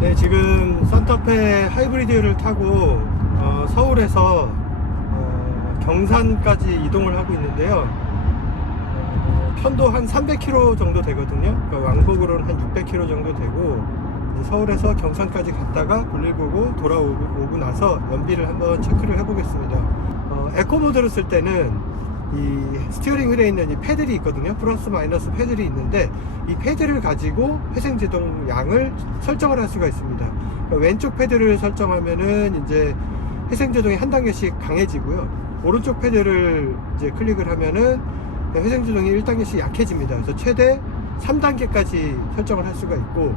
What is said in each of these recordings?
네, 지금 산타페 하이브리드를 타고 서울에서 경산까지 이동을 하고 있는데요. 편도 한 300km 정도 되거든요. 그러니까 왕복으로는 한 600km 정도 되고, 서울에서 경산까지 갔다가 볼일 보고 돌아오고 나서 연비를 한번 체크를 해보겠습니다. 에코 모드를 쓸 때는 이 스티어링 휠에 있는 이 패들이 있거든요. 플러스 마이너스 패들이 있는데, 이 패드를 가지고 회생제동 양을 설정을 할 수가 있습니다. 그러니까 왼쪽 패드를 설정하면은 이제 회생제동이 한 단계씩 강해지고요. 오른쪽 패드를 이제 클릭을 하면은 회생제동이 1단계씩 약해집니다. 그래서 최대 3단계까지 설정을 할 수가 있고,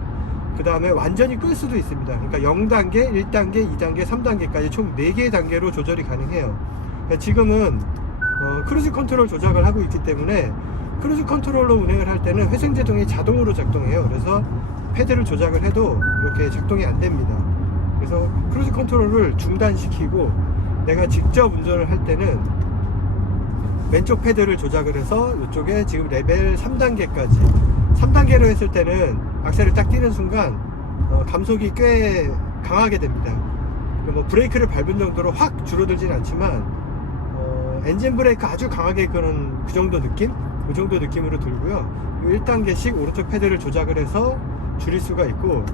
그 다음에 완전히 끌 수도 있습니다. 그러니까 0단계, 1단계, 2단계, 3단계까지 총 4개의 단계로 조절이 가능해요. 그러니까 지금은 크루즈 컨트롤 조작을 하고 있기 때문에 크루즈 컨트롤로 운행을 할 때는 회생제동이 자동으로 작동해요. 그래서 패드를 조작을 해도 이렇게 작동이 안 됩니다. 그래서 크루즈 컨트롤을 중단시키고 내가 직접 운전을 할 때는 왼쪽 패드를 조작을 해서 이쪽에 지금 레벨 3단계까지 3단계로 했을 때는 악셀을 딱 띄는 순간 감속이 꽤 강하게 됩니다. 뭐 브레이크를 밟은 정도로 확 줄어들진 않지만 엔진 브레이크 아주 강하게 끄는 그 정도 느낌? 그 정도 느낌으로 들고요. 1단계씩 오른쪽 패드를 조작을 해서 줄일 수가 있고,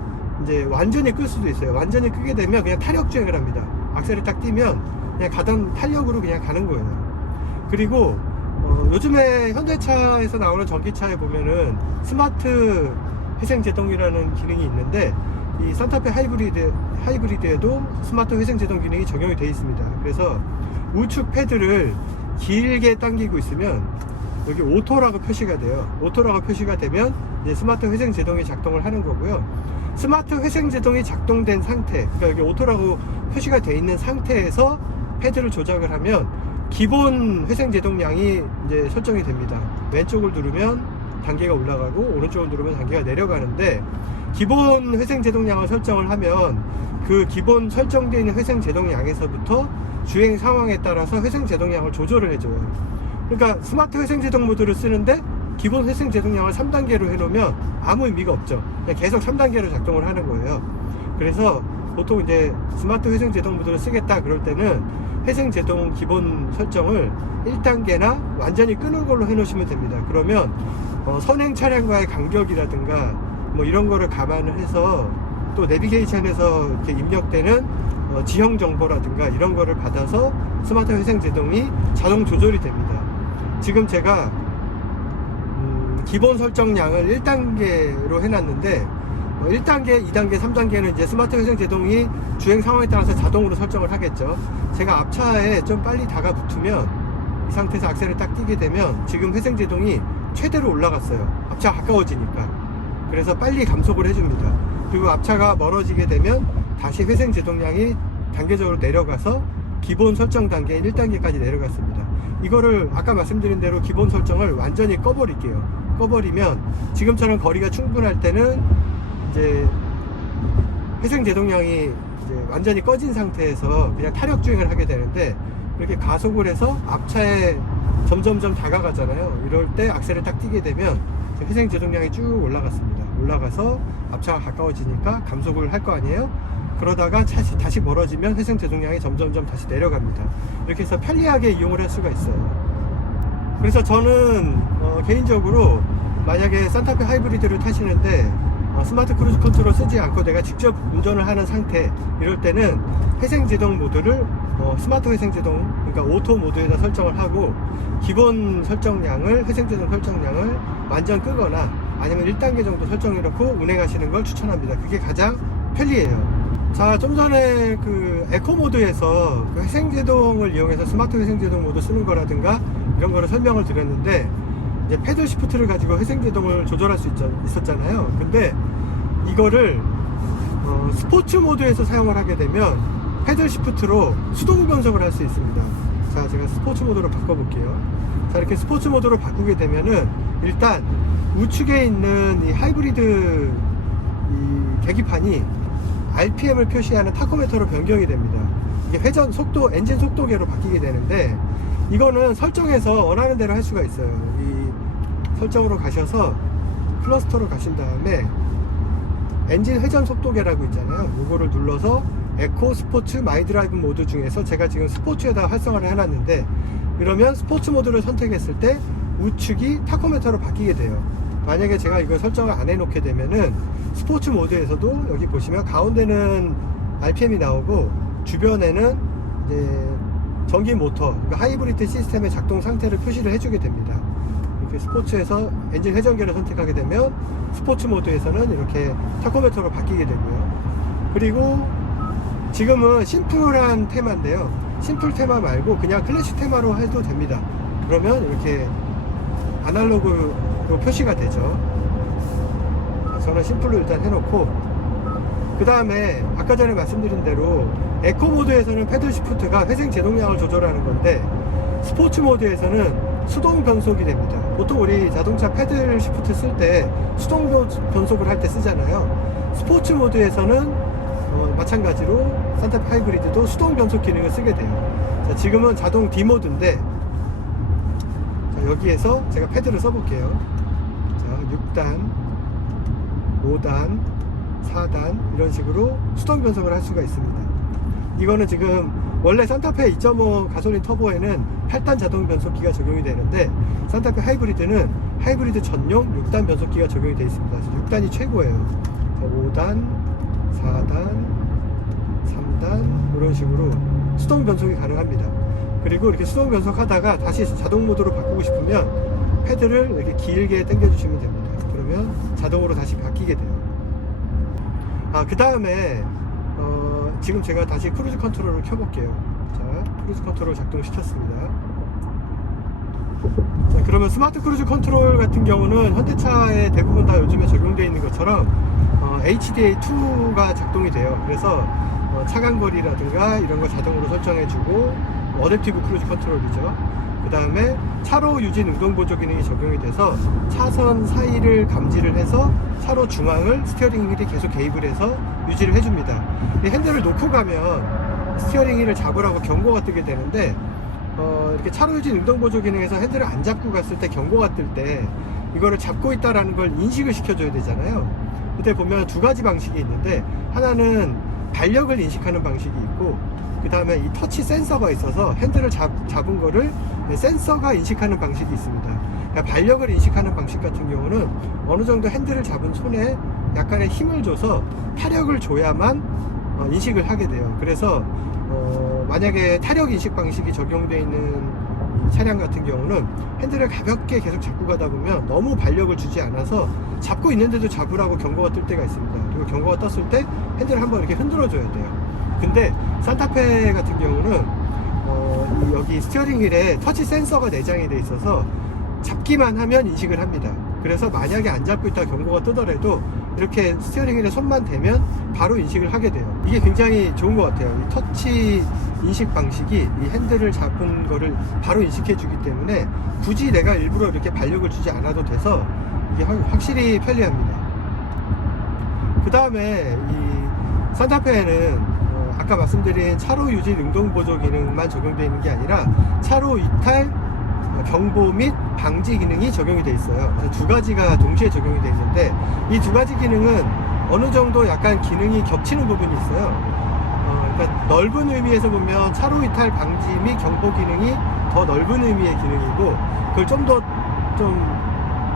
이제 완전히 끌 수도 있어요. 완전히 끄게 되면 그냥 타력 주행을 합니다. 악셀을 딱 띄면 그냥 가던 탄력으로 그냥 가는 거예요. 그리고 요즘에 현대차에서 나오는 전기차에 보면은 스마트 회생제동이라는 기능이 있는데, 이 산타페 하이브리드에도 스마트 회생제동 기능이 적용이 되어 있습니다. 그래서 우측 패드를 길게 당기고 있으면 여기 오토라고 표시가 돼요. 오토라고 표시가 되면 이제 스마트 회생제동이 작동을 하는 거고요. 스마트 회생제동이 작동된 상태, 그러니까 여기 오토라고 표시가 되어 있는 상태에서 패드를 조작을 하면 기본 회생제동량이 이제 설정이 됩니다. 왼쪽을 누르면 단계가 올라가고 오른쪽을 누르면 단계가 내려가는데, 기본 회생제동량을 설정을 하면 그 기본 설정되어 있는 회생제동량에서부터 주행 상황에 따라서 회생제동량을 조절을 해줘요. 그러니까 스마트 회생제동 모드를 쓰는데 기본 회생제동량을 3단계로 해놓으면 아무 의미가 없죠. 그냥 계속 3단계로 작동을 하는 거예요. 그래서 보통 이제 스마트 회생제동 모드를 쓰겠다 그럴 때는 회생제동 기본 설정을 1단계나 완전히 끄는 걸로 해놓으시면 됩니다. 그러면 선행 차량과의 간격이라든가 뭐 이런 거를 감안을 해서, 또 내비게이션에서 이렇게 입력되는 지형 정보라든가 이런 거를 받아서 스마트 회생제동이 자동 조절이 됩니다. 지금 제가 기본 설정량을 1단계로 해놨는데 1단계, 2단계, 3단계는 이제 스마트 회생제동이 주행 상황에 따라서 자동으로 설정을 하겠죠. 제가 앞차에 좀 빨리 다가붙으면 이 상태에서 악셀을 딱 띄게 되면 지금 회생제동이 최대로 올라갔어요. 앞차가 가까워지니까. 그래서 빨리 감속을 해줍니다. 그리고 앞차가 멀어지게 되면 다시 회생제동량이 단계적으로 내려가서 기본 설정 단계 1단계까지 내려갔습니다. 이거를 아까 말씀드린 대로 기본 설정을 완전히 꺼버릴게요. 꺼버리면 지금처럼 거리가 충분할 때는 이제 회생제동량이 이제 완전히 꺼진 상태에서 그냥 타력 주행을 하게 되는데, 이렇게 가속을 해서 앞차에 점점점 다가가잖아요. 이럴 때 악셀을 딱 띄게 되면 회생제동량이 쭉 올라갔습니다. 올라가서 앞차가 가까워지니까 감속을 할 거 아니에요. 그러다가 다시 멀어지면 회생제동량이 점점점 다시 내려갑니다. 이렇게 해서 편리하게 이용을 할 수가 있어요. 그래서 저는 개인적으로 만약에 산타페 하이브리드를 타시는데 스마트 크루즈 컨트롤 쓰지 않고 내가 직접 운전을 하는 상태, 이럴 때는 회생제동 모드를 스마트 회생제동, 그러니까 오토 모드에다 설정을 하고 기본 설정량을, 회생제동 설정량을 완전 끄거나 아니면 1단계 정도 설정해 놓고 운행하시는 걸 추천합니다. 그게 가장 편리해요. 자, 좀 전에 그 에코 모드에서 그 회생제동을 이용해서 스마트 회생제동 모드 쓰는 거라든가 이런 거를 설명을 드렸는데, 이제 패들 시프트를 가지고 회생제동을 조절할 수 있었잖아요. 근데 이거를 스포츠 모드에서 사용을 하게 되면 패들 시프트로 수동 변속을 할 수 있습니다. 자, 제가 스포츠 모드로 바꿔볼게요. 자, 이렇게 스포츠 모드로 바꾸게 되면은 일단 우측에 있는 이 하이브리드 이 계기판이 RPM을 표시하는 타코미터로 변경이 됩니다. 이게 회전 속도, 엔진 속도계로 바뀌게 되는데, 이거는 설정해서 원하는 대로 할 수가 있어요. 이 설정으로 가셔서 클러스터로 가신 다음에 엔진 회전 속도계라고 있잖아요. 이거를 눌러서 에코, 스포츠, 마이 드라이브 모드 중에서 제가 지금 스포츠에다 활성화를 해놨는데, 그러면 스포츠 모드를 선택했을 때 우측이 타코미터로 바뀌게 돼요. 만약에 제가 이걸 설정을 안 해놓게 되면은 스포츠 모드에서도 여기 보시면 가운데는 RPM이 나오고 주변에는 이제 전기 모터, 그러니까 하이브리드 시스템의 작동 상태를 표시를 해주게 됩니다. 이렇게 스포츠에서 엔진 회전계를 선택하게 되면 스포츠 모드에서는 이렇게 타코미터로 바뀌게 되고요. 그리고 지금은 심플한 테마인데요, 심플 테마 말고 그냥 클래식 테마로 해도 됩니다. 그러면 이렇게 아날로그로 표시가 되죠. 저는 심플로 일단 해놓고, 그 다음에 아까 전에 말씀드린 대로 에코 모드에서는 패들 시프트가 회생 제동량을 조절하는 건데, 스포츠 모드에서는 수동 변속이 됩니다. 보통 우리 자동차 패들 시프트 쓸 때 수동 변속을 할 때 쓰잖아요. 스포츠 모드에서는 마찬가지로 산타페 하이브리드도 수동 변속 기능을 쓰게 돼요. 자, 지금은 자동 D 모드인데, 자, 여기에서 제가 패드를 써볼게요. 자, 6단, 5단, 4단 이런 식으로 수동 변속을 할 수가 있습니다. 이거는 지금 원래 산타페 2.5 가솔린 터보에는 8단 자동 변속기가 적용이 되는데, 산타페 하이브리드는 하이브리드 전용 6단 변속기가 적용이 되어 있습니다. 그래서 6단이 최고예요. 자, 5단, 4단, 3단 이런 식으로 수동 변속이 가능합니다. 그리고 이렇게 수동 변속하다가 다시 자동 모드로 바꾸고 싶으면 패드를 이렇게 길게 당겨 주시면 됩니다. 그러면 자동으로 다시 바뀌게 돼요. 그 다음에 지금 제가 다시 크루즈 컨트롤을 켜볼게요. 자, 크루즈 컨트롤 작동시켰습니다. 자, 그러면 스마트 크루즈 컨트롤 같은 경우는 현대차에 대부분 다 요즘에 적용되어 있는 것처럼 HDA2가 작동이 돼요. 그래서 차간거리라든가 이런 거 자동으로 설정해주고, 어댑티브 크루즈 컨트롤이죠. 그 다음에 차로 유지 능동 보조 기능이 적용이 돼서 차선 사이를 감지를 해서 차로 중앙을 스티어링 휠이 계속 개입을 해서 유지를 해줍니다. 이 핸들을 놓고 가면 스티어링 휠을 잡으라고 경고가 뜨게 되는데, 이렇게 차로 유지 능동 보조 기능에서 핸들을 안 잡고 갔을 때 경고가 뜰 때 이거를 잡고 있다라는 걸 인식을 시켜줘야 되잖아요. 그때 보면 두 가지 방식이 있는데, 하나는 발력을 인식하는 방식이 있고, 그 다음에 이 터치 센서가 있어서 핸들을 잡은 거를 센서가 인식하는 방식이 있습니다. 그러니까 발력을 인식하는 방식 같은 경우는 어느 정도 핸들을 잡은 손에 약간의 힘을 줘서 타력을 줘야만 인식을 하게 돼요. 그래서 만약에 타력 인식 방식이 적용되어 있는 이 차량 같은 경우는 핸들을 가볍게 계속 잡고 가다 보면 너무 발력을 주지 않아서 잡고 있는데도 잡으라고 경고가 뜰 때가 있습니다. 그리고 경고가 떴을 때 핸들을 한번 이렇게 흔들어 줘야 돼요. 근데 산타페 같은 경우는 여기 스티어링 휠에 터치 센서가 내장이 돼 있어서 잡기만 하면 인식을 합니다. 그래서 만약에 안 잡고 있다 경고가 뜨더라도 이렇게 스티어링 휠에 손만 대면 바로 인식을 하게 돼요. 이게 굉장히 좋은 것 같아요. 이 터치 인식 방식이 이 핸들을 잡은 거를 바로 인식해 주기 때문에 굳이 내가 일부러 이렇게 발력을 주지 않아도 돼서 이게 확실히 편리합니다. 그 다음에 이 산타페에는 아까 말씀드린 차로 유지 능동 보조 기능만 적용되어 있는 게 아니라 차로 이탈 경보 및 방지 기능이 적용이 되어 있어요. 그래서 두 가지가 동시에 적용이 되어 있는데, 이 두 가지 기능은 어느 정도 약간 기능이 겹치는 부분이 있어요. 그러니까 넓은 의미에서 보면 차로 이탈 방지 및 경보 기능이 더 넓은 의미의 기능이고, 그걸 좀 더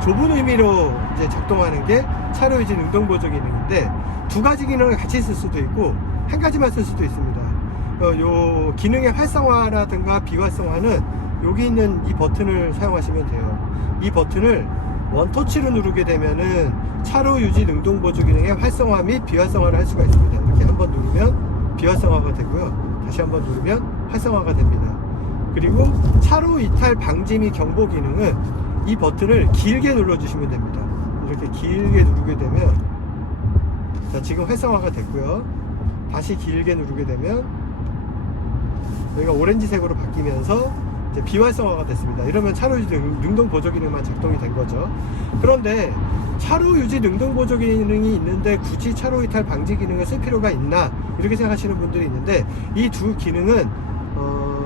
좁은 의미로 이제 작동하는 게 차로 유지 능동 보조 기능인데, 두 가지 기능을 같이 쓸 수도 있고 한 가지만 쓸 수도 있습니다. 요 기능의 활성화라든가 비활성화는 여기 있는 이 버튼을 사용하시면 돼요. 이 버튼을 원터치로 누르게 되면은 차로 유지 능동 보조 기능의 활성화 및 비활성화를 할 수가 있습니다. 이렇게 한번 누르면 비활성화가 되고요, 다시 한번 누르면 활성화가 됩니다. 그리고 차로 이탈 방지 및 경보 기능은 이 버튼을 길게 눌러주시면 됩니다. 이렇게 길게 누르게 되면, 자, 지금 활성화가 됐고요. 다시 길게 누르게 되면 여기가 오렌지색으로 바뀌면서 이제 비활성화가 됐습니다. 이러면 차로 유지 능동 보조 기능만 작동이 된 거죠. 그런데 차로 유지 능동 보조 기능이 있는데 굳이 차로 이탈 방지 기능을 쓸 필요가 있나, 이렇게 생각하시는 분들이 있는데, 이 두 기능은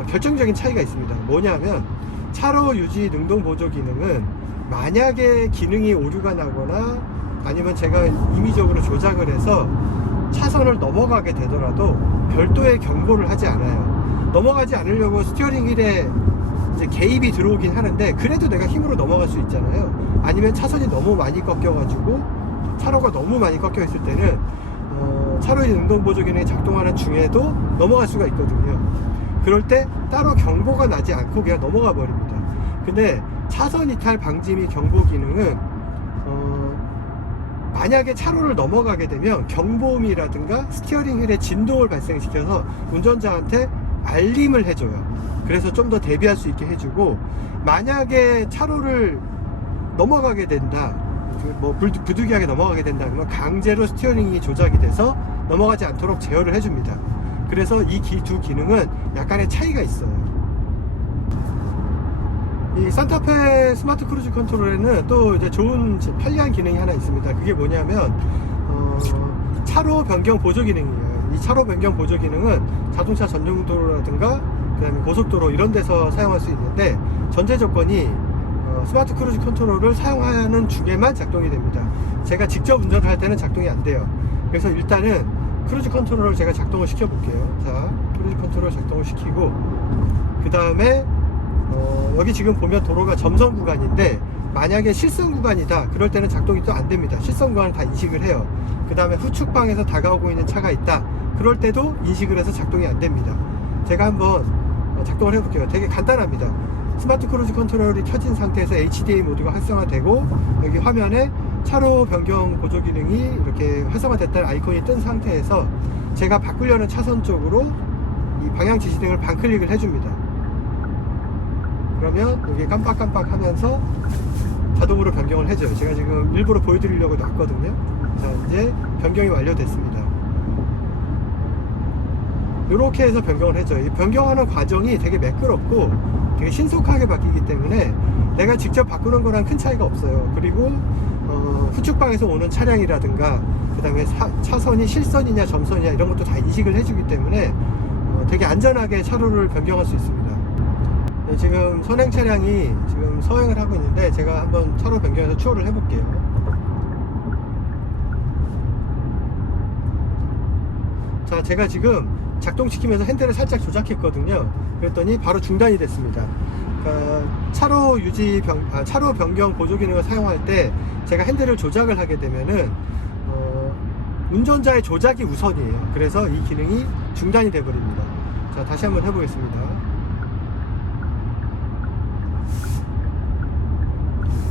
결정적인 차이가 있습니다. 뭐냐면 차로 유지 능동 보조 기능은 만약에 기능이 오류가 나거나 아니면 제가 임의적으로 조작을 해서 차선을 넘어가게 되더라도 별도의 경고를 하지 않아요. 넘어가지 않으려고 스티어링 휠에 이제 개입이 들어오긴 하는데, 그래도 내가 힘으로 넘어갈 수 있잖아요. 아니면 차선이 너무 많이 꺾여가지고 차로가 너무 많이 꺾여 있을 때는 차로의 능동보조 기능이 작동하는 중에도 넘어갈 수가 있거든요. 그럴 때 따로 경보가 나지 않고 그냥 넘어가 버립니다. 근데 차선 이탈 방지 및 경보 기능은 만약에 차로를 넘어가게 되면 경보음이라든가 스티어링 휠에 진동을 발생시켜서 운전자한테 알림을 해줘요. 그래서 좀 더 대비할 수 있게 해주고, 만약에 차로를 넘어가게 된다, 뭐 부득이하게 넘어가게 된다 그러면 강제로 스티어링이 조작이 돼서 넘어가지 않도록 제어를 해줍니다. 그래서 이 두 기능은 약간의 차이가 있어요. 이 산타페 스마트 크루즈 컨트롤에는 또 이제 좋은 편리한 기능이 하나 있습니다. 그게 뭐냐면 차로 변경 보조 기능이에요. 이 차로 변경 보조 기능은 자동차 전용도로라든가 그다음에 고속도로 이런 데서 사용할 수 있는데, 전제 조건이 스마트 크루즈 컨트롤을 사용하는 중에만 작동이 됩니다. 제가 직접 운전을 할 때는 작동이 안 돼요. 그래서 일단은 크루즈 컨트롤을 제가 작동을 시켜 볼게요. 자, 크루즈 컨트롤 작동을 시키고, 그 다음에 여기 지금 보면 도로가 점선 구간인데, 만약에 실선 구간이다 그럴 때는 작동이 또 안 됩니다. 실선 구간은 다 인식을 해요. 그 다음에 후측방에서 다가오고 있는 차가 있다 그럴 때도 인식을 해서 작동이 안 됩니다. 제가 한번 작동을 해 볼게요. 되게 간단합니다. 스마트 크루즈 컨트롤이 켜진 상태에서 HDA 모드가 활성화되고, 여기 화면에 차로 변경 보조 기능이 이렇게 활성화됐다는 아이콘이 뜬 상태에서 제가 바꾸려는 차선 쪽으로 이 방향 지시등을 반클릭을 해줍니다. 그러면 여기 깜빡깜빡 하면서 자동으로 변경을 해줘요. 제가 지금 일부러 보여드리려고 놨거든요. 자, 이제 변경이 완료됐습니다. 이렇게 해서 변경을 해줘요. 이 변경하는 과정이 되게 매끄럽고 되게 신속하게 바뀌기 때문에 내가 직접 바꾸는 거랑 큰 차이가 없어요. 그리고 후측방에서 오는 차량이라든가 그 다음에 차선이 실선이냐 점선이냐 이런 것도 다 인식을 해주기 때문에 되게 안전하게 차로를 변경할 수 있습니다. 네, 지금 선행 차량이 지금 서행을 하고 있는데, 제가 한번 차로 변경해서 추월을 해볼게요. 자, 제가 지금 작동시키면서 핸들을 살짝 조작했거든요. 그랬더니 바로 중단이 됐습니다. 그러니까 차로 변경 보조 기능을 사용할 때 제가 핸들을 조작을 하게 되면은 운전자의 조작이 우선이에요. 그래서 이 기능이 중단이 돼 버립니다. 자, 다시 한번 해보겠습니다.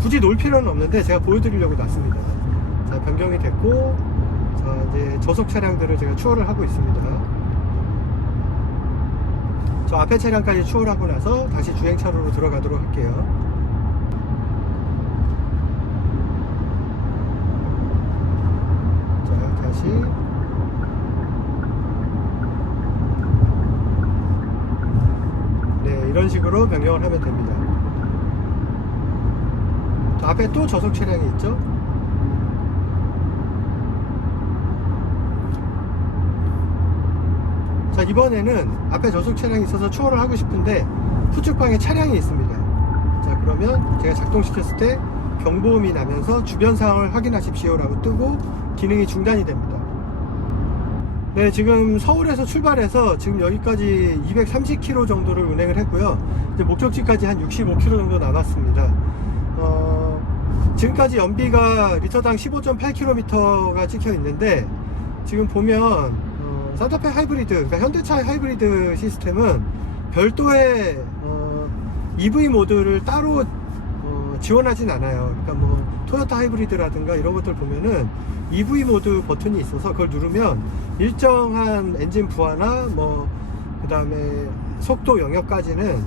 굳이 놓을 필요는 없는데 제가 보여드리려고 놨습니다. 자, 변경이 됐고, 자, 이제 저속 차량들을 제가 추월을 하고 있습니다. 저 앞에 차량까지 추월하고 나서 다시 주행차로로 들어가도록 할게요. 자, 다시 네, 이런 식으로 변경을 하면 됩니다. 자, 앞에 또 저속 차량이 있죠. 자, 이번에는 앞에 저속 차량이 있어서 추월을 하고 싶은데 후측방에 차량이 있습니다. 자, 그러면 제가 작동시켰을 때 경보음이 나면서 주변 상황을 확인하십시오 라고 뜨고 기능이 중단이 됩니다. 네, 지금 서울에서 출발해서 지금 여기까지 230km 정도를 운행을 했고요. 이제 목적지까지 한 65km 정도 남았습니다. 지금까지 연비가 리터당 15.8km가 찍혀 있는데, 지금 보면 산타페 하이브리드, 그러니까 현대차의 하이브리드 시스템은 별도의 EV 모드를 따로 지원하진 않아요. 그러니까 뭐 토요타 하이브리드라든가 이런 것들 보면은 EV 모드 버튼이 있어서 그걸 누르면 일정한 엔진 부하나 뭐 그 다음에 속도 영역까지는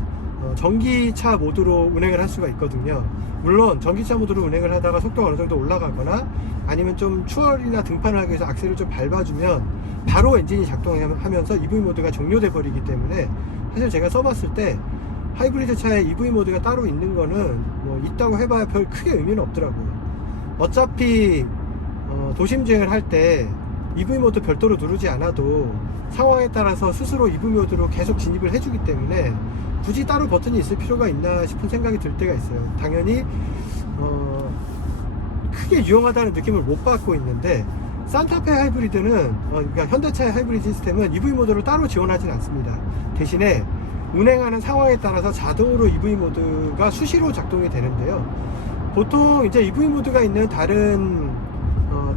전기차 모드로 운행을 할 수가 있거든요. 물론 전기차 모드로 운행을 하다가 속도가 어느 정도 올라가거나 아니면 좀 추월이나 등판을 하기 위해서 악셀을 좀 밟아주면 바로 엔진이 작동하면서 EV 모드가 종료돼 버리기 때문에, 사실 제가 써봤을 때 하이브리드 차에 EV 모드가 따로 있는 거는 뭐 있다고 해봐야 별 크게 의미는 없더라고요. 어차피 도심 주행을 할 때 EV 모드 별도로 누르지 않아도 상황에 따라서 스스로 EV 모드로 계속 진입을 해주기 때문에 굳이 따로 버튼이 있을 필요가 있나 싶은 생각이 들 때가 있어요. 당연히 크게 유용하다는 느낌을 못 받고 있는데, 산타페 하이브리드는 그러니까 현대차의 하이브리드 시스템은 EV 모드를 따로 지원하진 않습니다. 대신에 운행하는 상황에 따라서 자동으로 EV 모드가 수시로 작동이 되는데요. 보통 이제 EV 모드가 있는 다른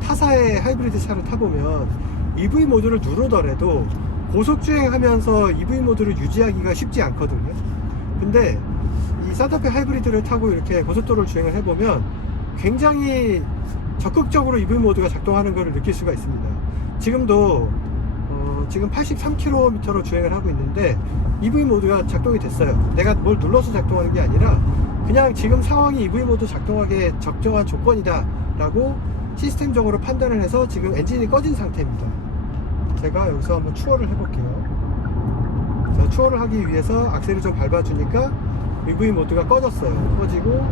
타사의 하이브리드 차를 타보면 EV 모드를 누르더라도 고속 주행하면서 EV 모드를 유지하기가 쉽지 않거든요. 근데 이 산타페 하이브리드를 타고 이렇게 고속도로를 주행을 해보면 굉장히 적극적으로 EV 모드가 작동하는 것을 느낄 수가 있습니다. 지금도 지금 83km로 주행을 하고 있는데 EV 모드가 작동이 됐어요. 내가 뭘 눌러서 작동하는 게 아니라 그냥 지금 상황이 EV 모드 작동하기에 적정한 조건이다 라고 시스템적으로 판단을 해서 지금 엔진이 꺼진 상태입니다. 제가 여기서 한번 추월을 해볼게요. 자, 추월을 하기 위해서 악셀을 좀 밟아주니까 EV 모드가 꺼졌어요. 꺼지고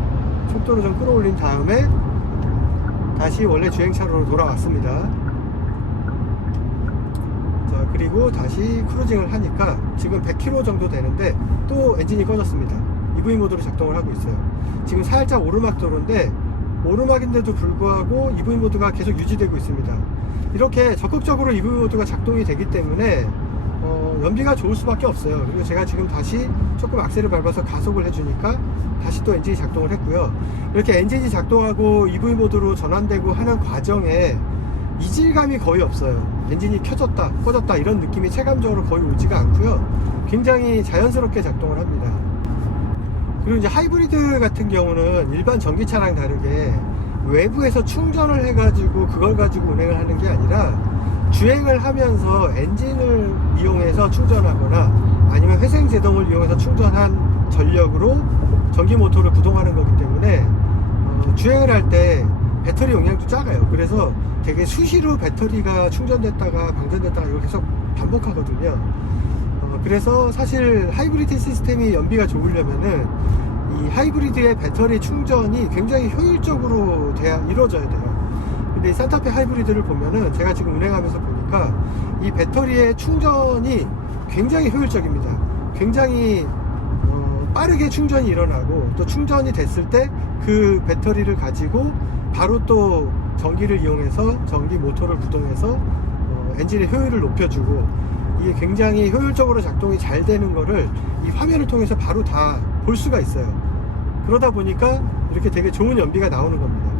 속도를 좀 끌어올린 다음에 다시 원래 주행차로 돌아왔습니다. 자, 그리고 다시 크루징을 하니까 지금 100km 정도 되는데 또 엔진이 꺼졌습니다. EV 모드로 작동을 하고 있어요. 지금 살짝 오르막 도로인데 오르막인데도 불구하고 EV 모드가 계속 유지되고 있습니다. 이렇게 적극적으로 EV 모드가 작동이 되기 때문에 연비가 좋을 수밖에 없어요. 그리고 제가 지금 다시 조금 악셀을 밟아서 가속을 해주니까 다시 또 엔진이 작동을 했고요. 이렇게 엔진이 작동하고 EV 모드로 전환되고 하는 과정에 이질감이 거의 없어요. 엔진이 켜졌다 꺼졌다 이런 느낌이 체감적으로 거의 오지가 않고요. 굉장히 자연스럽게 작동을 합니다. 그리고 이제 하이브리드 같은 경우는 일반 전기차랑 다르게 외부에서 충전을 해가지고 그걸 가지고 운행을 하는 게 아니라 주행을 하면서 엔진을 이용해서 충전하거나 아니면 회생제동을 이용해서 충전한 전력으로 전기 모터를 구동하는 거기 때문에 주행을 할 때 배터리 용량도 작아요. 그래서 되게 수시로 배터리가 충전됐다가 방전됐다가 이걸 계속 반복하거든요. 그래서 사실 하이브리드 시스템이 연비가 좋으려면은 이 하이브리드의 배터리 충전이 굉장히 효율적으로 이루어져야 돼요. 근데 이 산타페 하이브리드를 보면은 제가 지금 운행하면서 보니까 이 배터리의 충전이 굉장히 효율적입니다. 굉장히 빠르게 충전이 일어나고 또 충전이 됐을 때 그 배터리를 가지고 바로 또 전기를 이용해서 전기 모터를 구동해서 엔진의 효율을 높여주고 이게 굉장히 효율적으로 작동이 잘 되는 거를 이 화면을 통해서 바로 다 볼 수가 있어요. 그러다 보니까 이렇게 되게 좋은 연비가 나오는 겁니다.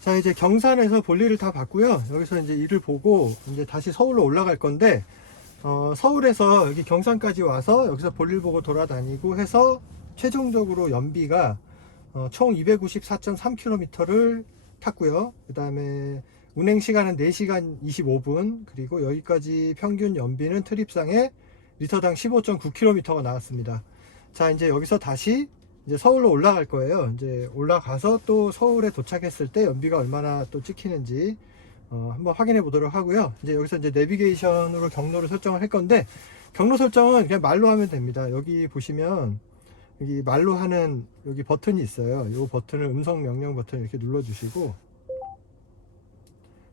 자, 이제 경산에서 볼일을 다 봤고요. 여기서 이제 일을 보고 이제 다시 서울로 올라갈 건데 서울에서 여기 경산까지 와서 여기서 볼일 보고 돌아다니고 해서 최종적으로 연비가 총 294.3km를 탔고요. 그 다음에 운행 시간은 4시간 25분, 그리고 여기까지 평균 연비는 트립상에 리터당 15.9km가 나왔습니다. 자, 이제 여기서 다시 이제 서울로 올라갈 거예요. 이제 올라가서 또 서울에 도착했을 때 연비가 얼마나 또 찍히는지 한번 확인해 보도록 하고요. 이제 여기서 이제 내비게이션으로 경로를 설정을 할 건데, 경로 설정은 그냥 말로 하면 됩니다. 여기 보시면 여기 말로 하는 여기 버튼이 있어요. 이 버튼을 음성 명령 버튼 이렇게 눌러 주시고,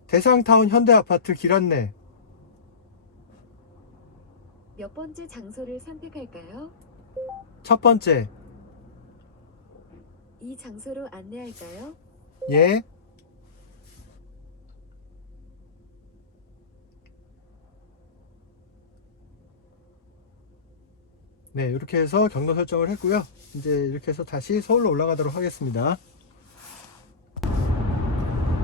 대상타운 현대아파트 길 안내. 몇 번째 장소를 선택할까요? 첫 번째. 이 장소로 안내할까요? 예. 네, 이렇게 해서 경로 설정을 했고요. 이제 이렇게 해서 다시 서울로 올라가도록 하겠습니다.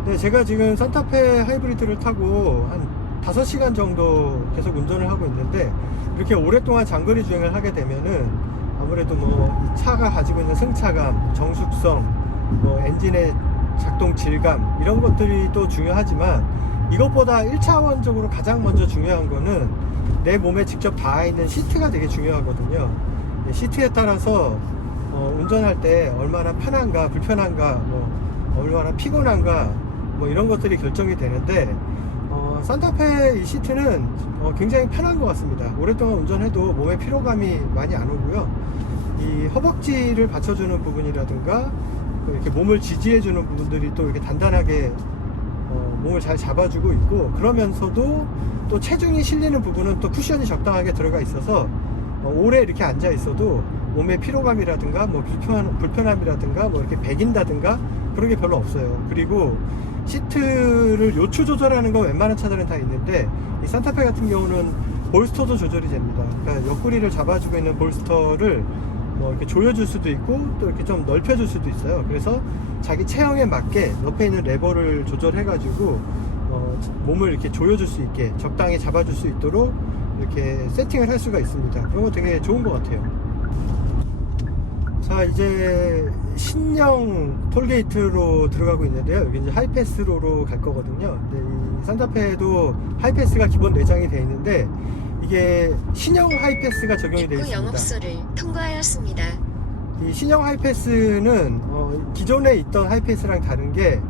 네, 제가 지금 산타페 하이브리드를 타고 한 5시간 정도 계속 운전을 하고 있는데, 이렇게 오랫동안 장거리 주행을 하게 되면은 아무래도 이 차가 가지고 있는 승차감, 정숙성, 엔진의 작동 질감 이런 것들이 또 중요하지만, 이것보다 1차원적으로 가장 먼저 중요한 거는 내 몸에 직접 닿아 있는 시트가 되게 중요하거든요. 시트에 따라서 운전할 때 얼마나 편한가 불편한가, 얼마나 피곤한가 이런 것들이 결정이 되는데, 산타페 이 시트는 굉장히 편한 것 같습니다. 오랫동안 운전해도 몸에 피로감이 많이 안 오고요. 이 허벅지를 받쳐주는 부분이라든가 이렇게 몸을 지지해주는 부분들이 또 이렇게 단단하게 몸을 잘 잡아주고 있고, 그러면서도 또 체중이 실리는 부분은 또 쿠션이 적당하게 들어가 있어서 오래 이렇게 앉아 있어도 몸의 피로감이라든가 불편함이라든가 이렇게 배긴다든가 그런 게 별로 없어요. 그리고 시트를 요추 조절하는 건 웬만한 차들은 다 있는데 이 산타페 같은 경우는 볼스터도 조절이 됩니다. 그러니까 옆구리를 잡아주고 있는 볼스터를 뭐 이렇게 조여줄 수도 있고 또 이렇게 좀 넓혀줄 수도 있어요. 그래서 자기 체형에 맞게 옆에 있는 레버를 조절해가지고 몸을 이렇게 조여줄 수 있게 적당히 잡아줄 수 있도록 이렇게 세팅을 할 수가 있습니다. 그런 거 되게 좋은 것 같아요. 자, 이제 신형 톨게이트로 들어가고 있는데요. 여기 이제 하이패스로로 갈 거거든요. 근데 이 산타페에도 하이패스가 기본 내장이 되어 있는데 이게 신형 하이패스가 적용이 되어 입구 있습니다. 영업소를 통과하였습니다. 이 신형 하이패스는 기존에 있던 하이패스랑 다른 게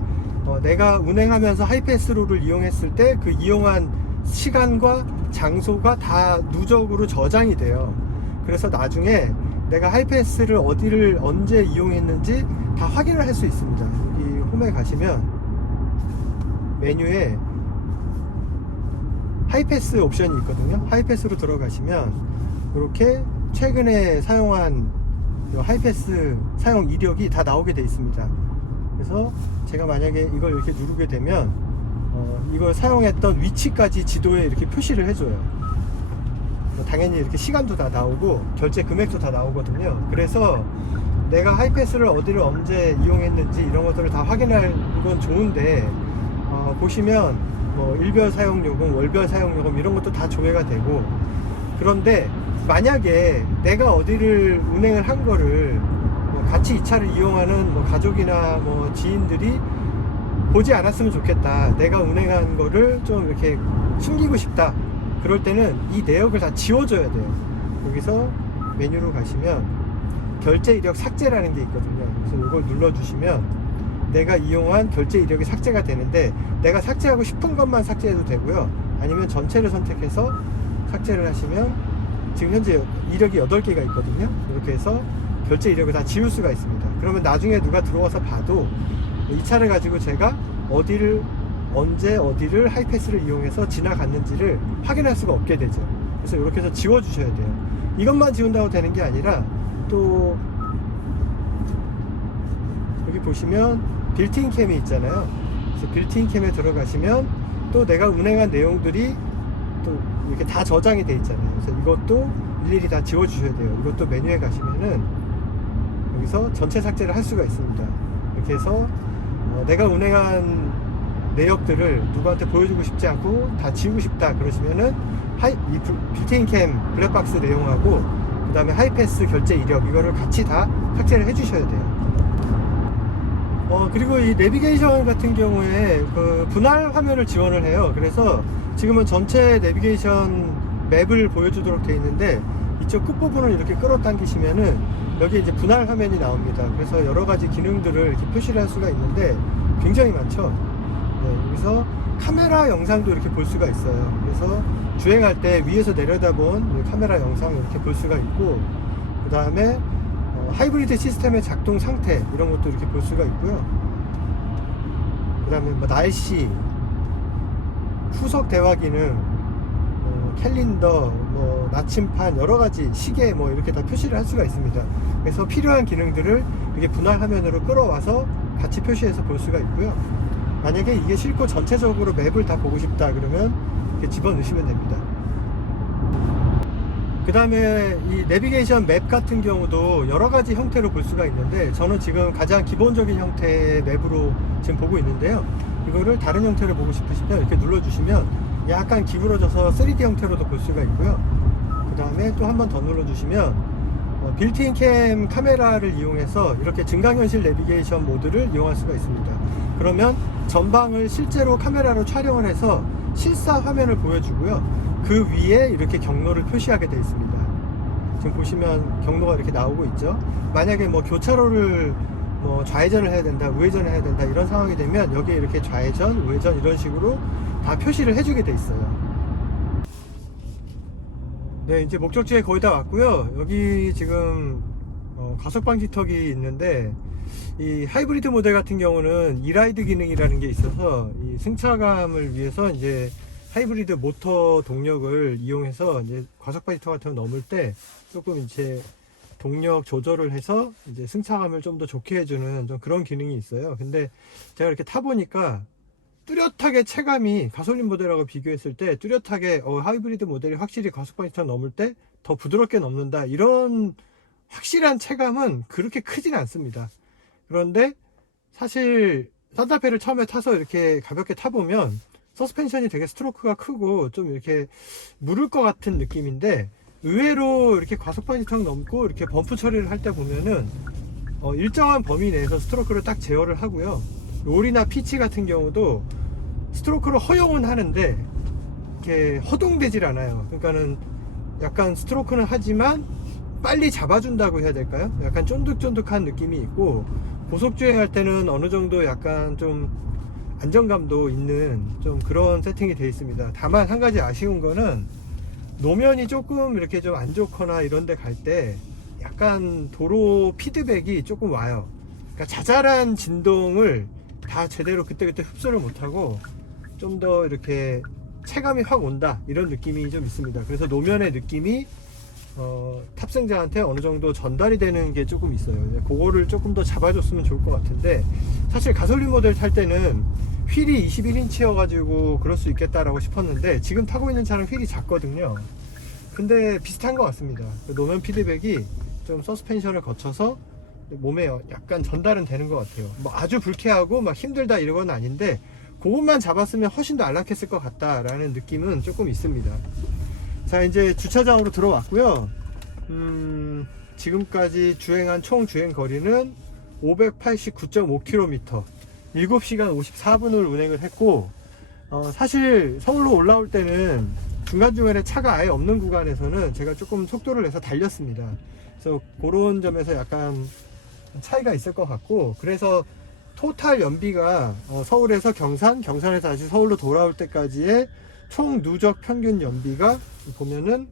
내가 운행하면서 하이패스로를 이용했을 때 그 이용한 시간과 장소가 다 누적으로 저장이 돼요. 그래서 나중에 내가 하이패스를 어디를 언제 이용했는지 다 확인을 할 수 있습니다. 여기 홈에 가시면 메뉴에 하이패스 옵션이 있거든요. 하이패스로 들어가시면 이렇게 최근에 사용한 하이패스 사용 이력이 다 나오게 되어 있습니다. 그래서 제가 만약에 이걸 이렇게 누르게 되면 이걸 사용했던 위치까지 지도에 이렇게 표시를 해줘요. 당연히 이렇게 시간도 다 나오고 결제 금액도 다 나오거든요. 그래서 내가 하이패스를 어디를 언제 이용했는지 이런 것들을 다 확인하는 건 좋은데 보시면 뭐 일별 사용요금, 월별 사용요금 이런 것도 다 조회가 되고, 그런데 만약에 내가 어디를 운행을 한 거를 같이 이 차를 이용하는 뭐 가족이나 뭐 지인들이 보지 않았으면 좋겠다, 내가 운행한 거를 좀 이렇게 숨기고 싶다, 그럴 때는 이 내역을 다 지워줘야 돼요. 여기서 메뉴로 가시면 결제 이력 삭제라는 게 있거든요. 그래서 이걸 눌러주시면 내가 이용한 결제 이력이 삭제가 되는데, 내가 삭제하고 싶은 것만 삭제해도 되고요, 아니면 전체를 선택해서 삭제를 하시면 지금 현재 이력이 8개가 있거든요. 이렇게 해서 결제 이력을 다 지울 수가 있습니다. 그러면 나중에 누가 들어와서 봐도 이 차를 가지고 제가 어디를 언제 어디를 하이패스를 이용해서 지나갔는지를 확인할 수가 없게 되죠. 그래서 이렇게 해서 지워주셔야 돼요. 이것만 지운다고 되는 게 아니라 또 여기 보시면 빌트인 캠이 있잖아요. 그래서 빌트인 캠에 들어가시면 또 내가 운행한 내용들이 또 이렇게 다 저장이 돼 있잖아요. 그래서 이것도 일일이 다 지워주셔야 돼요. 이것도 메뉴에 가시면은 여기서 전체 삭제를 할 수가 있습니다. 이렇게 해서 내가 운행한 내역들을 누구한테 보여주고 싶지 않고 다 지우고 싶다 그러시면은 이 빌트인 캠 블랙박스 내용하고 그 다음에 하이패스 결제 이력 이거를 같이 다 삭제를 해 주셔야 돼요. 그리고 이 내비게이션 같은 경우에 그 분할 화면을 지원을 해요. 그래서 지금은 전체 내비게이션 맵을 보여주도록 되어 있는데, 이쪽 끝부분을 이렇게 끌어당기시면은 여기 이제 분할 화면이 나옵니다. 그래서 여러 가지 기능들을 이렇게 표시를 할 수가 있는데 굉장히 많죠. 네, 여기서 카메라 영상도 이렇게 볼 수가 있어요. 그래서 주행할 때 위에서 내려다본 카메라 영상 이렇게 볼 수가 있고, 그 다음에 하이브리드 시스템의 작동 상태 이런 것도 이렇게 볼 수가 있고요. 그 다음에 뭐 날씨, 후석 대화 기능, 캘린더, 뭐 나침판, 여러 가지 시계 뭐 이렇게 다 표시를 할 수가 있습니다. 그래서 필요한 기능들을 이렇게 분할 화면으로 끌어와서 같이 표시해서 볼 수가 있고요. 만약에 이게 싫고 전체적으로 맵을 다 보고 싶다 그러면 이렇게 집어넣으시면 됩니다. 그 다음에 이 내비게이션 맵 같은 경우도 여러 가지 형태로 볼 수가 있는데, 저는 지금 가장 기본적인 형태의 맵으로 지금 보고 있는데요. 이거를 다른 형태로 보고 싶으시면 이렇게 눌러주시면 약간 기울어져서 3D 형태로도 볼 수가 있고요. 그 다음에 또 한 번 더 눌러주시면 빌트인 캠 카메라를 이용해서 이렇게 증강현실 내비게이션 모드를 이용할 수가 있습니다. 그러면 전방을 실제로 카메라로 촬영을 해서 실사 화면을 보여주고요. 그 위에 이렇게 경로를 표시하게 되어 있습니다. 지금 보시면 경로가 이렇게 나오고 있죠. 만약에 뭐 교차로를 뭐 좌회전을 해야 된다, 우회전을 해야 된다 이런 상황이 되면 여기에 이렇게 좌회전, 우회전 이런 식으로 다 표시를 해주게 돼 있어요. 네, 이제 목적지에 거의 다 왔고요. 여기 지금 과속 방지턱이 있는데, 이 하이브리드 모델 같은 경우는 이라이드 기능이라는 게 있어서 이 승차감을 위해서 이제 하이브리드 모터 동력을 이용해서 이제 과속 방지턱 같은 거 넘을 때 조금 이제 동력 조절을 해서 이제 승차감을 좀 더 좋게 해주는 좀 그런 기능이 있어요. 근데 제가 이렇게 타보니까 뚜렷하게 체감이 가솔린 모델하고 비교했을 때 뚜렷하게 하이브리드 모델이 확실히 과속방지턱 넘을 때 더 부드럽게 넘는다, 이런 확실한 체감은 그렇게 크진 않습니다. 그런데 사실 산타페를 처음에 타서 이렇게 가볍게 타보면 서스펜션이 되게 스트로크가 크고 좀 이렇게 무를 것 같은 느낌인데, 의외로 이렇게 과속방지턱 넘고 이렇게 범프 처리를 할 때 보면은 일정한 범위 내에서 스트로크를 딱 제어를 하고요. 롤이나 피치 같은 경우도 스트로크를 허용은 하는데 이렇게 허둥대질 않아요. 그러니까는 약간 스트로크는 하지만 빨리 잡아준다고 해야 될까요? 약간 쫀득쫀득한 느낌이 있고, 고속주행할 때는 어느 정도 약간 좀 안정감도 있는 좀 그런 세팅이 되어 있습니다. 다만 한 가지 아쉬운 거는 노면이 조금 이렇게 좀 안 좋거나 이런 데 갈 때 약간 도로 피드백이 조금 와요. 그러니까 자잘한 진동을 다 제대로 그때그때 흡수를 못하고 좀 더 이렇게 체감이 확 온다, 이런 느낌이 좀 있습니다. 그래서 노면의 느낌이 탑승자한테 어느 정도 전달이 되는 게 조금 있어요. 그거를 조금 더 잡아줬으면 좋을 것 같은데, 사실 가솔린 모델 탈 때는 휠이 21인치여 가지고 그럴 수 있겠다라고 싶었는데, 지금 타고 있는 차는 휠이 작거든요. 근데 비슷한 것 같습니다. 노면 피드백이 좀 서스펜션을 거쳐서 몸에 약간 전달은 되는 것 같아요. 뭐 아주 불쾌하고 막 힘들다 이런 건 아닌데, 그것만 잡았으면 훨씬 더 안락했을 것 같다라는 느낌은 조금 있습니다. 자, 이제 주차장으로 들어왔고요. 지금까지 주행한 총 주행 거리는 589.5km, 7시간 54분을 운행을 했고, 사실 서울로 올라올 때는 중간중간에 차가 아예 없는 구간에서는 제가 조금 속도를 내서 달렸습니다. 그래서 그런 점에서 약간 차이가 있을 것 같고, 그래서 토탈 연비가 서울에서 경산, 경산에서 다시 서울로 돌아올 때까지의 총 누적 평균 연비가 보면은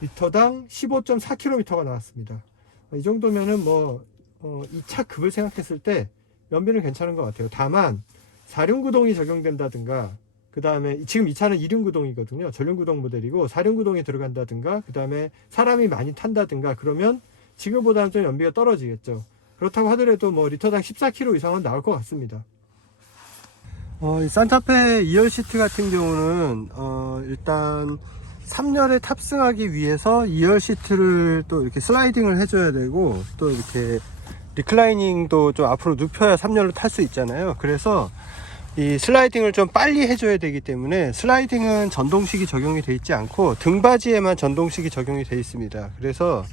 리터당 15.4km가 나왔습니다. 이 정도면은 뭐 이 차 급을 생각했을 때 연비는 괜찮은 것 같아요. 다만 4륜구동이 적용된다든가, 그 다음에 지금 이 차는 2륜구동이거든요. 전륜구동 모델이고 4륜구동이 들어간다든가, 그 다음에 사람이 많이 탄다든가 그러면 지금보다는 좀 연비가 떨어지겠죠. 그렇다고 하더라도 뭐 리터당 14km 이상은 나올 것 같습니다. 이 산타페 2열 시트 같은 경우는 일단 3열에 탑승하기 위해서 2열 시트를 또 이렇게 슬라이딩을 해줘야 되고, 또 이렇게 리클라이닝도 좀 앞으로 눕혀야 3열로 탈 수 있잖아요. 그래서 이 슬라이딩을 좀 빨리 해줘야 되기 때문에 슬라이딩은 전동식이 적용이 되어 있지 않고 등받이에만 전동식이 적용이 되어 있습니다. 그래서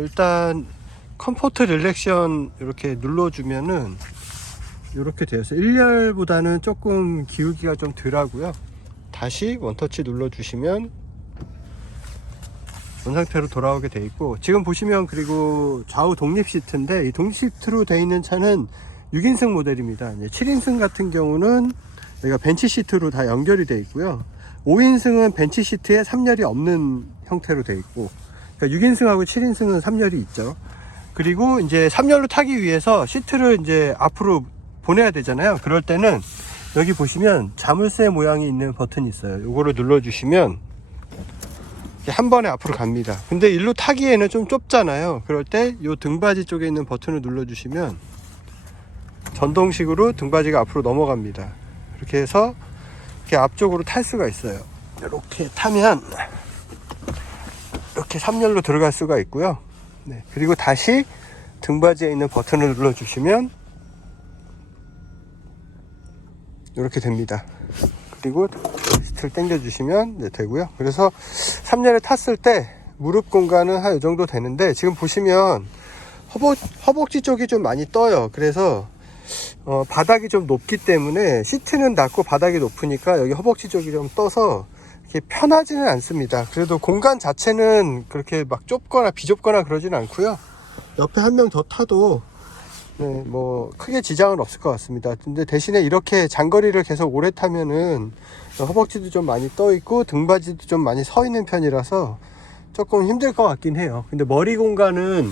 일단 컴포트 릴렉션 이렇게 눌러주면은 이렇게 되어서 1열보다는 조금 기울기가 좀 덜하고요. 다시 원터치 눌러주시면 원상태로 돌아오게 되어 있고, 지금 보시면 그리고 좌우 독립 시트인데, 이 독립 시트로 되어 있는 차는 6인승 모델입니다. 7인승 같은 경우는 여기가 벤치 시트로 다 연결이 되어 있고요. 5인승은 벤치 시트에 3열이 없는 형태로 되어 있고, 그러니까 6인승하고 7인승은 3열이 있죠. 그리고 이제 3열로 타기 위해서 시트를 이제 앞으로 보내야 되잖아요. 그럴 때는 여기 보시면 자물쇠 모양이 있는 버튼이 있어요. 요거를 눌러주시면 한 번에 앞으로 갑니다. 근데 일로 타기에는 좀 좁잖아요. 그럴 때 요 등받이 쪽에 있는 버튼을 눌러주시면 전동식으로 등받이가 앞으로 넘어갑니다. 이렇게 해서 이렇게 앞쪽으로 탈 수가 있어요. 이렇게 타면 이렇게 3열로 들어갈 수가 있고요. 네, 그리고 다시 등받이에 있는 버튼을 눌러주시면 이렇게 됩니다. 그리고 시트를 당겨주시면 네, 되고요. 그래서 3열에 탔을 때 무릎 공간은 한 이 정도 되는데, 지금 보시면 허벅지 쪽이 좀 많이 떠요. 그래서 바닥이 좀 높기 때문에 시트는 낮고 바닥이 높으니까 여기 허벅지 쪽이 좀 떠서 이렇게 편하지는 않습니다. 그래도 공간 자체는 그렇게 막 좁거나 비좁거나 그러진 않고요. 옆에 한 명 더 타도 네, 뭐 크게 지장은 없을 것 같습니다. 근데 대신에 이렇게 장거리를 계속 오래 타면은 허벅지도 좀 많이 떠 있고 등받이도 좀 많이 서 있는 편이라서 조금 힘들 것 같긴 해요. 근데 머리 공간은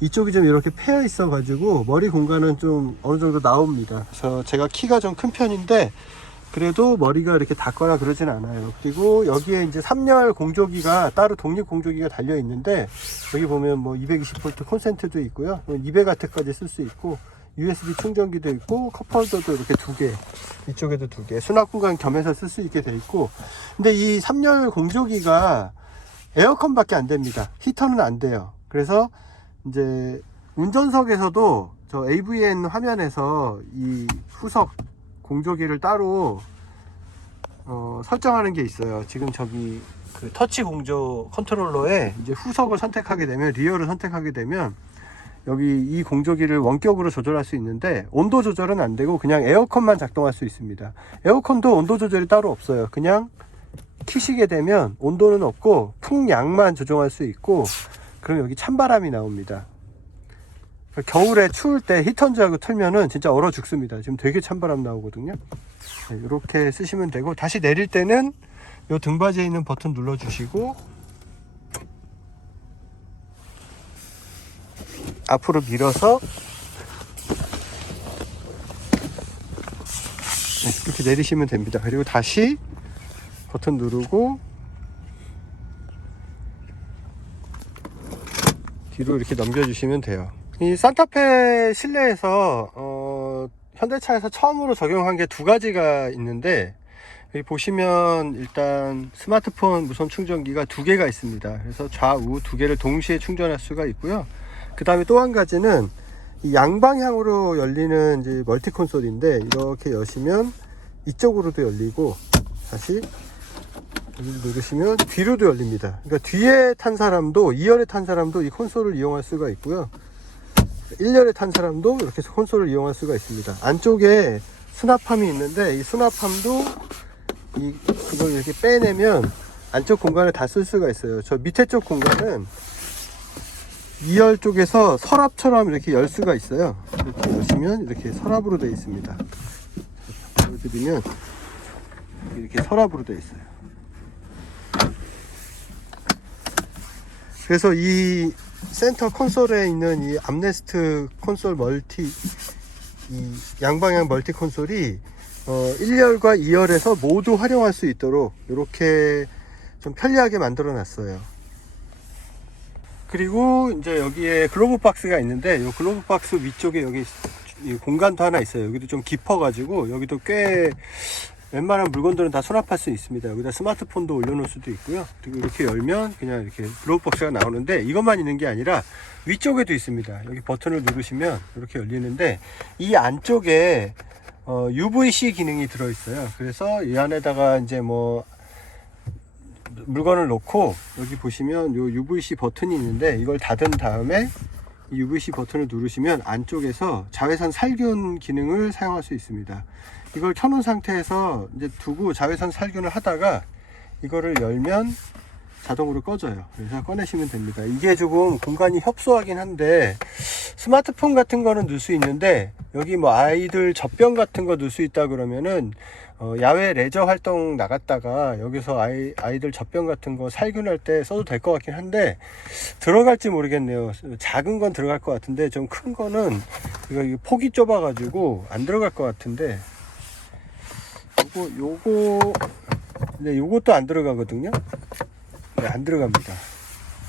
이쪽이 좀 이렇게 패여 있어 가지고 머리 공간은 좀 어느 정도 나옵니다. 그래서 제가 키가 좀 큰 편인데 그래도 머리가 이렇게 닿거나 그러진 않아요. 그리고 여기에 이제 3열 공조기가 따로 독립 공조기가 달려 있는데, 여기 보면 뭐 220V 콘센트도 있고요, 200W까지 쓸 수 있고, USB 충전기도 있고, 컵홀더도 이렇게 2개, 이쪽에도 2개, 수납 공간 겸해서 쓸 수 있게 돼 있고. 근데 이 3열 공조기가 에어컨밖에 안 됩니다. 히터는 안 돼요. 그래서 이제 운전석에서도 저 AVN 화면에서 이 후석 공조기를 따로 설정하는 게 있어요. 지금 저기 그 터치 공조 컨트롤러에 이제 후석을 선택하게 되면, 리어를 선택하게 되면 여기 이 공조기를 원격으로 조절할 수 있는데, 온도 조절은 안 되고 그냥 에어컨만 작동할 수 있습니다. 에어컨도 온도 조절이 따로 없어요. 그냥 키시게 되면 온도는 없고 풍량만 조정할 수 있고, 그럼 여기 찬바람이 나옵니다. 겨울에 추울 때 히터인지하고 틀면은 진짜 얼어 죽습니다. 지금 되게 찬바람 나오거든요. 네, 이렇게 쓰시면 되고, 다시 내릴 때는 이 등받이에 있는 버튼 눌러 주시고 앞으로 밀어서 이렇게 내리시면 됩니다. 그리고 다시 버튼 누르고 뒤로 이렇게 넘겨주시면 돼요. 이 산타페 실내에서 현대차에서 처음으로 적용한 게 2가지가 있는데, 여기 보시면 일단 스마트폰 무선 충전기가 2개가 있습니다. 그래서 좌우 2개를 동시에 충전할 수가 있고요. 그 다음에 또 한 가지는 이 양방향으로 열리는 이제 멀티 콘솔인데, 이렇게 여시면 이쪽으로도 열리고, 다시 여기를 누르시면 뒤로도 열립니다. 그러니까 뒤에 탄 사람도, 2열에 탄 사람도 이 콘솔을 이용할 수가 있고요, 1열에 탄 사람도 이렇게 콘솔을 이용할 수가 있습니다. 안쪽에 수납함이 있는데, 이 수납함도 이걸 이렇게 빼내면 안쪽 공간을 다 쓸 수가 있어요. 저 밑에 쪽 공간은 2열 쪽에서 서랍처럼 이렇게 열 수가 있어요. 이렇게 여시면 이렇게 서랍으로 되어 있습니다. 보여드리면 이렇게 서랍으로 되어 있어요. 그래서 이 센터 콘솔에 있는 이 암네스트 콘솔 멀티, 이 양방향 멀티 콘솔이 1열과 2열에서 모두 활용할 수 있도록 이렇게 좀 편리하게 만들어 놨어요. 그리고 이제 여기에 글로브 박스가 있는데, 이 글로브 박스 위쪽에 여기 공간도 하나 있어요. 여기도 좀 깊어 가지고 여기도 꽤 웬만한 물건들은 다 수납할 수 있습니다. 여기다 스마트폰도 올려놓을 수도 있고요. 그리고 이렇게 열면 그냥 이렇게 글로브 박스가 나오는데, 이것만 있는 게 아니라 위쪽에도 있습니다. 여기 버튼을 누르시면 이렇게 열리는데, 이 안쪽에 UVC 기능이 들어있어요. 그래서 이 안에다가 이제 뭐 물건을 놓고, 여기 보시면 요 UVC 버튼이 있는데, 이걸 닫은 다음에 이 UVC 버튼을 누르시면 안쪽에서 자외선 살균 기능을 사용할 수 있습니다. 이걸 켜놓은 상태에서 이제 두고 자외선 살균을 하다가 이거를 열면 자동으로 꺼져요. 그래서 꺼내시면 됩니다. 이게 조금 공간이 협소하긴 한데, 스마트폰 같은 거는 넣을 수 있는데, 여기 뭐 아이들 젖병 같은 거 넣을 수 있다 그러면은 야외 레저 활동 나갔다가 여기서 아이들 젖병 같은 거 살균할 때 써도 될 것 같긴 한데, 들어갈지 모르겠네요. 작은 건 들어갈 것 같은데, 좀 큰 거는 이거 폭이 좁아 가지고 안 들어갈 것 같은데, 근데 요것도 안 들어가거든요. 네, 안 들어갑니다.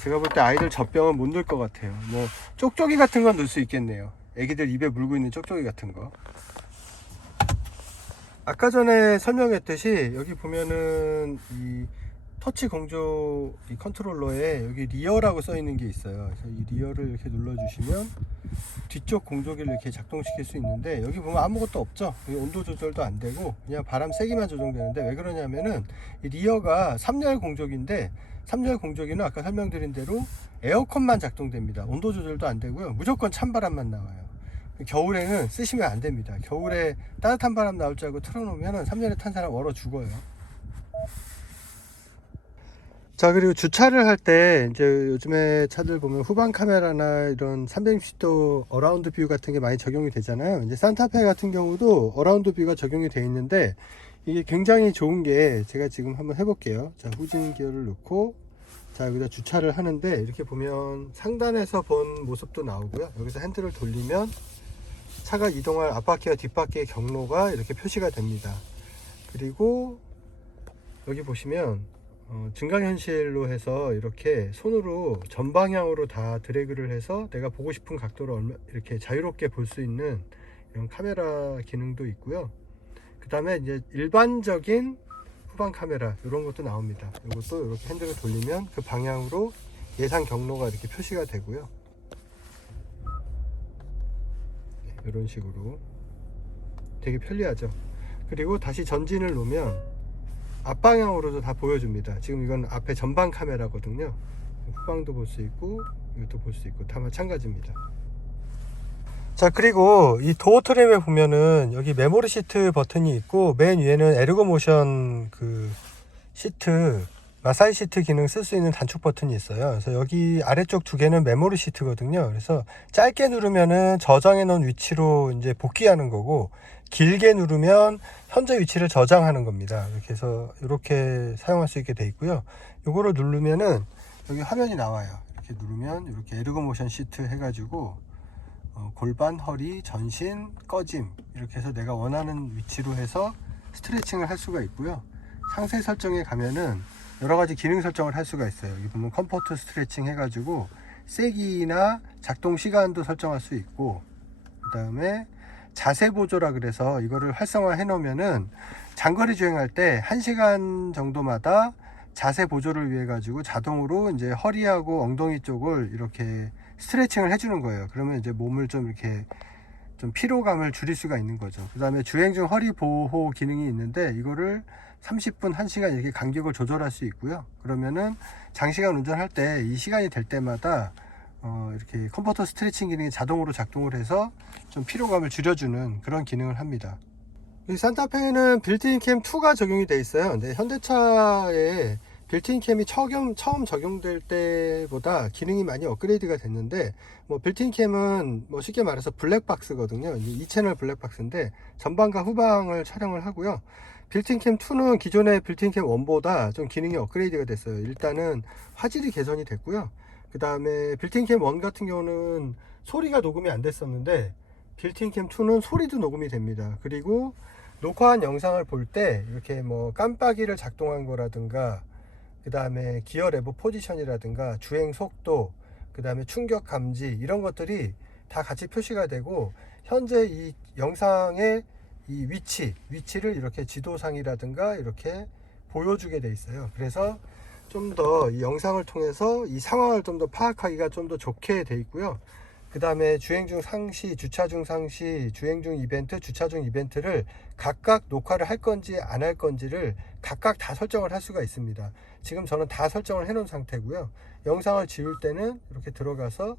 제가 볼 때 아이들 젖병은 못 넣을 것 같아요. 뭐 쪽쪽이 같은 건 넣을 수 있겠네요. 애기들 입에 물고 있는 쪽쪽이 같은 거. 아까 전에 설명했듯이 여기 보면은 이 터치 공조 이 컨트롤러에 여기 리어라고 써 있는 게 있어요. 그래서 이 리어를 이렇게 눌러 주시면 뒤쪽 공조기를 이렇게 작동시킬 수 있는데, 여기 보면 아무것도 없죠. 여기 온도 조절도 안 되고 그냥 바람 세기만 조정되는데, 왜 그러냐면은 이 리어가 3열 공조기인데, 3열 공조기는 아까 설명드린 대로 에어컨만 작동됩니다. 온도 조절도 안 되고요, 무조건 찬바람만 나와요. 겨울에는 쓰시면 안 됩니다. 겨울에 따뜻한 바람 나올 줄 알고 틀어놓으면 3열에 탄 사람 얼어 죽어요. 자, 그리고 주차를 할 때 이제 요즘에 차들 보면 후방 카메라나 이런 360도 어라운드 뷰 같은 게 많이 적용이 되잖아요. 이제 산타페 같은 경우도 어라운드 뷰가 적용이 되어 있는데, 이게 굉장히 좋은 게, 제가 지금 한번 해볼게요. 자, 후진 기어를 넣고, 자, 여기다 주차를 하는데, 이렇게 보면 상단에서 본 모습도 나오고요. 여기서 핸들을 돌리면 차가 이동할 앞바퀴와 뒷바퀴의 경로가 이렇게 표시가 됩니다. 그리고 여기 보시면 증강현실로 해서 이렇게 손으로 전방향으로 다 드래그를 해서 내가 보고 싶은 각도로 이렇게 자유롭게 볼 수 있는 이런 카메라 기능도 있고요. 그 다음에 이제 일반적인 후방 카메라 이런 것도 나옵니다. 이것도 이렇게 핸들을 돌리면 그 방향으로 예상 경로가 이렇게 표시가 되고요. 이런 식으로 되게 편리하죠. 그리고 다시 전진을 놓으면 앞방향으로도 다 보여줍니다. 지금 이건 앞에 전방 카메라거든요. 후방도 볼 수 있고 이것도 볼 수 있고 다 마찬가지입니다. 자, 그리고 이 도어 트램에 보면은 여기 메모리 시트 버튼이 있고 맨 위에는 에르고 모션 그 시트 마사지 시트 기능 쓸 수 있는 단축 버튼이 있어요. 그래서 여기 아래쪽 두 개는 메모리 시트거든요. 그래서 짧게 누르면은 저장해 놓은 위치로 이제 복귀하는 거고, 길게 누르면 현재 위치를 저장하는 겁니다. 이렇게 해서 이렇게 사용할 수 있게 돼 있고요. 요거를 누르면은 여기 화면이 나와요. 이렇게 누르면 이렇게 에르고 모션 시트 해가지고 골반, 허리, 전신, 꺼짐 이렇게 해서 내가 원하는 위치로 해서 스트레칭을 할 수가 있고요. 상세 설정에 가면은 여러가지 기능 설정을 할 수가 있어요. 여기 보면 컴포트 스트레칭 해가지고 세기나 작동 시간도 설정할 수 있고, 그 다음에 자세 보조라 그래서 이거를 활성화 해 놓으면은 장거리 주행할 때 1시간 정도마다 자세 보조를 위해 가지고 자동으로 이제 허리하고 엉덩이 쪽을 이렇게 스트레칭을 해주는 거예요. 그러면 이제 몸을 좀 이렇게 좀 피로감을 줄일 수가 있는 거죠. 그 다음에 주행 중 허리 보호 기능이 있는데 이거를 30분, 1시간 이렇게 간격을 조절할 수 있고요. 그러면은 장시간 운전할 때 이 시간이 될 때마다 이렇게 컴포터 스트레칭 기능이 자동으로 작동을 해서 좀 피로감을 줄여주는 그런 기능을 합니다. 이 산타페는 빌트인 캠 2가 적용이 되어 있어요. 근데 현대차에 빌트인 캠이 처음 적용될 때보다 기능이 많이 업그레이드가 됐는데, 뭐 빌트인 캠은 뭐 쉽게 말해서 블랙박스거든요. 2채널 블랙박스인데 전방과 후방을 촬영을 하고요. 빌트인 캠 2는 기존의 빌트인 캠 1보다 좀 기능이 업그레이드가 됐어요. 일단은 화질이 개선이 됐고요. 그 다음에 빌트인 캠 1 같은 경우는 소리가 녹음이 안 됐었는데 빌트인 캠 2는 소리도 녹음이 됩니다. 그리고 녹화한 영상을 볼 때 이렇게 뭐 깜빡이를 작동한 거라든가, 그 다음에 기어 레버 포지션이라든가 주행 속도, 그 다음에 충격 감지 이런 것들이 다 같이 표시가 되고, 현재 이 영상의 이 위치를 이렇게 지도상이라든가 이렇게 보여주게 돼 있어요. 그래서 좀 더 이 영상을 통해서 이 상황을 좀 더 파악하기가 좀 더 좋게 돼 있고요. 그 다음에 주행 중 상시, 주차 중 상시, 주행 중 이벤트, 주차 중 이벤트를 각각 녹화를 할 건지 안 할 건지를 각각 다 설정을 할 수가 있습니다. 지금 저는 다 설정을 해 놓은 상태고요. 영상을 지울 때는 이렇게 들어가서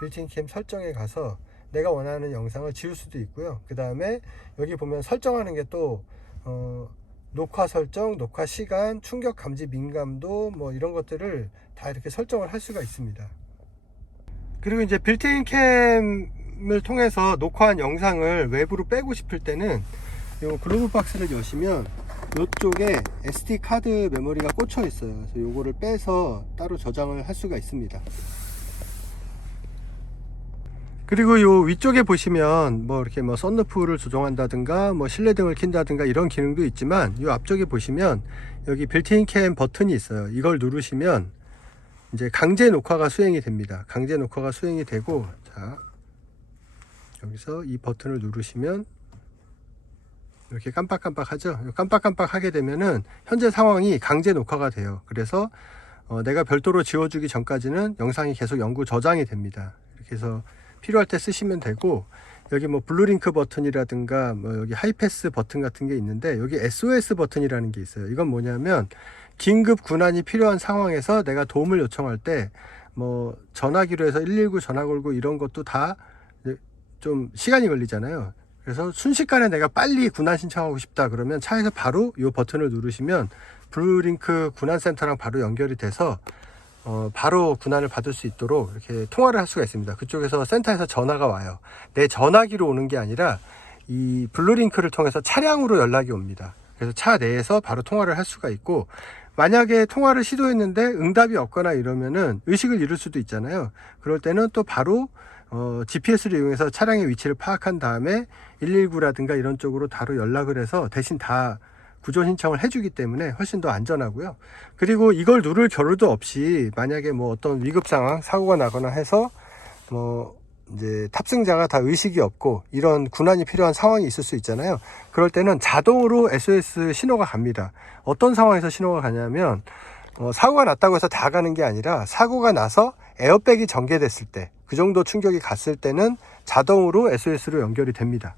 빌트인 캠 설정에 가서 내가 원하는 영상을 지울 수도 있고요. 그 다음에 여기 보면 설정하는 게 또 녹화 설정, 녹화 시간, 충격 감지 민감도 뭐 이런 것들을 다 이렇게 설정을 할 수가 있습니다. 그리고 이제 빌트인 캠을 통해서 녹화한 영상을 외부로 빼고 싶을 때는 요 글로브 박스를 여시면 이쪽에 SD 카드 메모리가 꽂혀 있어요. 그래서 요거를 빼서 따로 저장을 할 수가 있습니다. 그리고 요 위쪽에 보시면 뭐 이렇게 뭐 썬루프를 조정한다든가 뭐 실내등을 킨다든가 이런 기능도 있지만, 요 앞쪽에 보시면 여기 빌트인 캠 버튼이 있어요. 이걸 누르시면 이제 강제 녹화가 수행이 됩니다. 강제 녹화가 수행이 되고, 자 여기서 이 버튼을 누르시면 이렇게 깜빡깜빡 하죠. 깜빡깜빡 하게 되면은 현재 상황이 강제 녹화가 돼요. 그래서 내가 별도로 지워주기 전까지는 영상이 계속 영구 저장이 됩니다. 이렇게 해서 필요할 때 쓰시면 되고, 여기 뭐 블루링크 버튼이라든가 뭐 여기 하이패스 버튼 같은 게 있는데, 여기 SOS 버튼이라는 게 있어요. 이건 뭐냐면 긴급 군환이 필요한 상황에서 내가 도움을 요청할 때 뭐 전화기로 해서 119 전화 걸고 이런 것도 다 좀 시간이 걸리잖아요. 그래서 순식간에 내가 빨리 군환 신청하고 싶다 그러면 차에서 바로 이 버튼을 누르시면 블루링크 군환센터랑 바로 연결이 돼서 바로 군환을 받을 수 있도록 이렇게 통화를 할 수가 있습니다. 그쪽에서 센터에서 전화가 와요. 내 전화기로 오는 게 아니라 이 블루링크를 통해서 차량으로 연락이 옵니다. 그래서 차 내에서 바로 통화를 할 수가 있고, 만약에 통화를 시도했는데 응답이 없거나 이러면은 의식을 잃을 수도 있잖아요. 그럴 때는 또 바로 GPS를 이용해서 차량의 위치를 파악한 다음에 119라든가 이런 쪽으로 바로 연락을 해서 대신 다 구조 신청을 해주기 때문에 훨씬 더 안전하고요. 그리고 이걸 누를 겨를도 없이 만약에 뭐 어떤 위급 상황, 사고가 나거나 해서 뭐 이제 탑승자가 다 의식이 없고 이런 군환이 필요한 상황이 있을 수 있잖아요. 그럴 때는 자동으로 SOS 신호가 갑니다. 어떤 상황에서 신호가 가냐면 사고가 났다고 해서 다 가는 게 아니라 사고가 나서 에어백이 전개됐을 때, 그 정도 충격이 갔을 때는 자동으로 SOS로 연결이 됩니다.